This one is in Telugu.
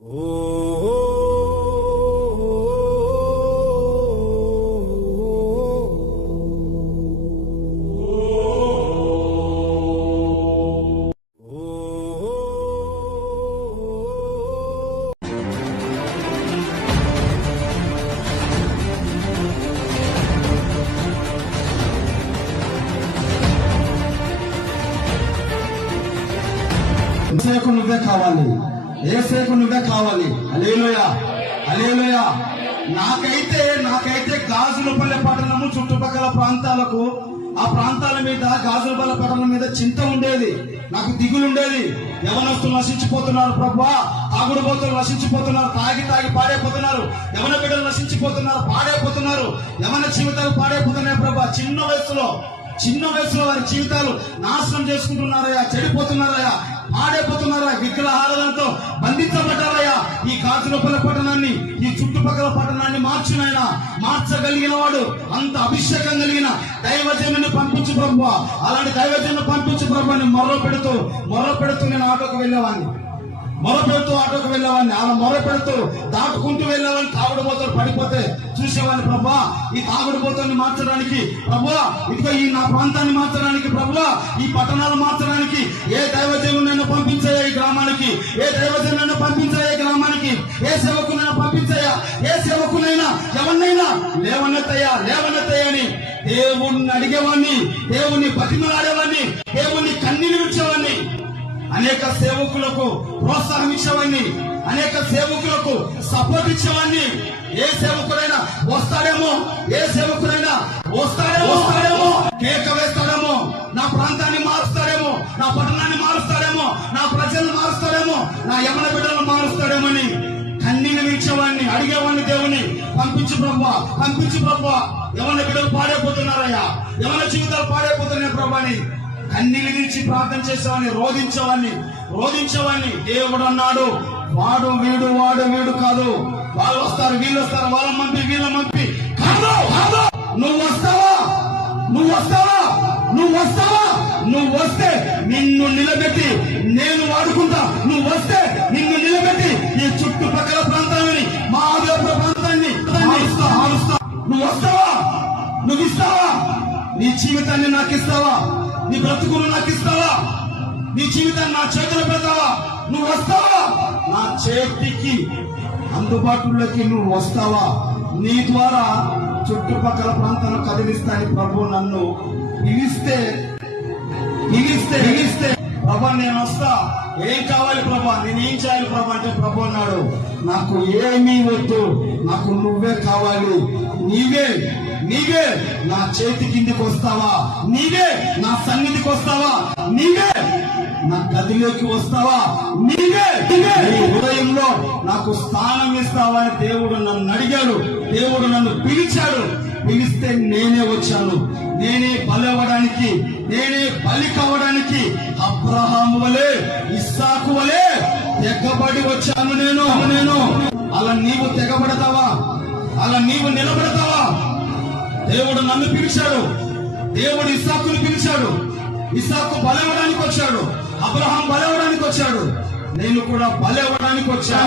ఏసేకు నువ్వే కావాలి, ఏసేకు నువ్వే కావాలి. హల్లెలూయా, హల్లెలూయా. నాకైతే గాజులపల్లె పట్టణము చుట్టుపక్కల ప్రాంతాలకు, ఆ ప్రాంతాల మీద గాజులపల్లె పట్టణం మీద చింత ఉండేది, నాకు దిగులుండేది. యవనస్తులు నశించిపోతున్నారు ప్రభువా, తాగుడుబోతులు నశించిపోతున్నారు, తాగి పాడైపోతున్నారు, యవన బిడ్డలు నశించిపోతున్నారు, పాడైపోతున్నారు, యవన జీవితాలు పాడైపోతున్నాయి ప్రభువా. చిన్న వయసులో వారి జీవితాలు నాశనం చేసుకుంటున్నారయ్యా, చెడిపోతున్నారయ్యా, పాడైపోతున్నారా, విగ్రహాలతో బంధించబడ్డారయ్యా. ఈ గాజులపల్లె పట్టణాన్ని, ఈ చుట్టుపక్కల పట్టణాన్ని మార్చగలిగిన వాడు, అంత అభిషేకం కలిగిన దైవజనుని పంపించు ప్రభువా. అలాంటి దైవజనుని పంపించు ప్రభు అని మొర్ర పెడుతూ నేను ఆటోకి వెళ్ళేవాడిని, అలా మొరపెడుతూ దాటుకుంటూ వెళ్ళేవాడిని. తాగుడుబోతులు పడిపోతే చూసేవాడిని. ప్రభా, ఈ తాగుడుబోతుల్ని మార్చడానికి ప్రభువా, ఇదిగో ఈ నా ప్రాంతాన్ని మార్చడానికి ప్రభువా, ఈ పట్టణాలు మార్చడానికి ఏ దైవజనులు నన్ను పంపించాయా ఈ గ్రామానికి, ఏ దైవజనులు నన్ను పంపించాయా ఈ గ్రామానికి, ఏ సేవకునైనా పంపించాయా, ఏ సేవకునైనా ఎవరినైనా లేవనెత్తయ్యా అని దేవుణ్ణి అడిగేవాడిని, దేవుణ్ణి బతిమలాడేవాడిని, దేవుణ్ణి కన్నీరు విడిచేవాడిని. అనేక సేవకులకు ప్రోత్సాహం ఇచ్చేవాడిని, అనేక సేవకులకు సపోర్ట్ ఇచ్చేవాడిని. ఏ సేవకుడైనా వస్తాడేమో కేక వేస్తాడేమో, నా ప్రాంతాన్ని మారుస్తాడేమో, నా పట్టణాన్ని మారుస్తాడేమో, నా ప్రజలను మారుస్తాడేమో, నా యవన బిడ్డలను మారుస్తాడేమని కన్నీని వీక్షవాడిని, అడిగేవాడిని. దేవుని పంపించు ప్రభువా, యవన బిడ్డలు పాడైపోతున్నారయ్యా, యవన జీవితాలు పాడైపోతున్నాయి ప్రభాని కన్నీళ్ళు తీర్చి ప్రార్థన చేసేవాడిని, రోధించేవాడిని. దేవుడు అన్నాడు, వాడు వీడు కాదు, వాళ్ళు వస్తారు, వీళ్ళు వస్తారు, వాళ్ళ మంపి వీళ్ళ మంపి కాదు. నువ్వు వస్తే నిన్ను నిలబెట్టి నేను వాడుకుంటా. నువ్వు వస్తే నిన్ను నిలబెట్టి ఈ చుట్టుపక్కల ప్రాంతాలని, మా ఆదిలాబాద్ ప్రాంతాన్ని మారుస్తా. నువ్వు వస్తావా? నువ్వు ఇస్తావా? నీ జీవితాన్ని నాకు ఇస్తావా? నీ బ్రతుకులు నాకు ఇస్తావా? నీ జీవితాన్ని నా చేతులు పెడతావా? నువ్వు వస్తావా? నా చేతికి అందుబాటులోకి నువ్వు వస్తావా? నీ ద్వారా చుట్టుపక్కల ప్రాంతాలను కదిలిస్తాని ప్రభు నన్ను పిలిస్తే ప్రభా నేను వస్తా. ఏం కావాలి ప్రభా, నేనేం చేయాలి ప్రభా అంటే ప్రభు అన్నాడు, నాకు ఏమీ వద్దు, నాకు నువ్వే కావాలి. నీవే నా చేతి కిందికి వస్తావా? నీవే నా సన్నిధికి వస్తావా? నీవే నా గదిలోకి వస్తావా? నీవే నీ హృదయంలో నాకు స్థానం ఇస్తావా అని దేవుడు నన్ను అడిగాడు. దేవుడు నన్ను పిలిస్తే నేనే వచ్చాను. నేనే బలవడానికి, నేనే బలి కావడానికి అబ్రహాము వలె, ఇస్సాకు వలె తెగబడి వచ్చాను నేను. అలా నీవు తెగబడతావా? అలా నీవు నిలబడతావా? దేవుడు నన్ను పిలిచాడు, దేవుడు ఇస్సాకుని పిలిచాడు. ఇస్సాకు బలవడానికి వచ్చాడు, అబ్రహాం బలవడానికి వచ్చాడు, నేను కూడా బలవడానికి వచ్చా.